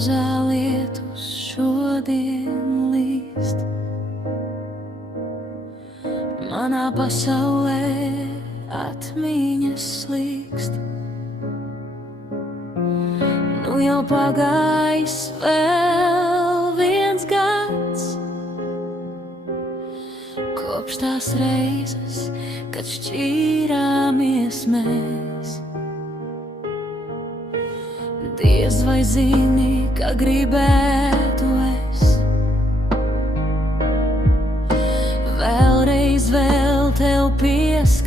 rozā lietus šodien līst. Manā pasaulē atmiņas slīkst. Nu jau pagājis vēl viens gads, kopš tās reizes, kad šķīrāmies mēs. Diez vai zini, kā gribētu es vēlreiz vēl tev pieskarties.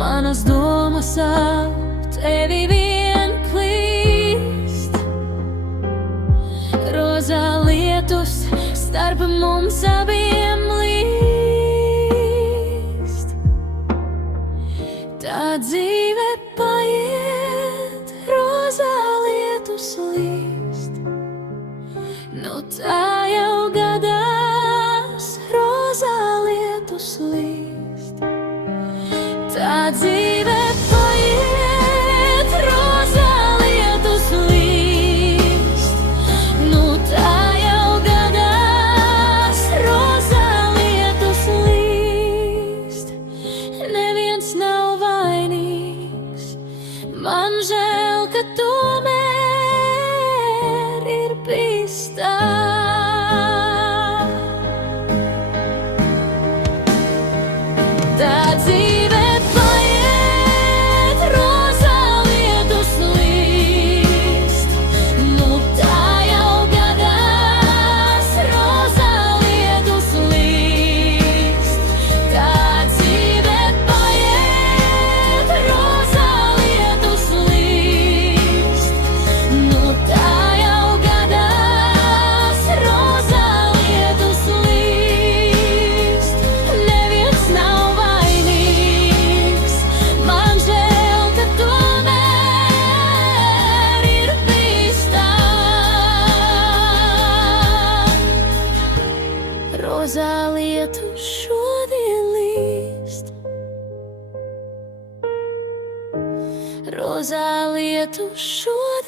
Manas domas ap tevi vien klīst. Rozā lietus starp mums abiem līst. Tā dzīve paiet, rozā lietus līst. Nu tā jau gadās, rozā lietus līst. Tā dzīve paiet, rozā lietus līst. Nu tā jau gadās, rozā lietus līst. Neviens nav vainīgs, man žēl, ka tomēr ir bijis tā. Tā dzīve paiet, rozā lietus līst. Nu tā jau gadās, rozā lietus līst. Tā dzīve paiet, rozā lietus līst. Nu tā jau gadās, rozā lietus līst. Neviens nav vainīgs, man žēl, ka tomēr ir bijis tā. Rozā lietus šodien līst. Rozā lietus šodien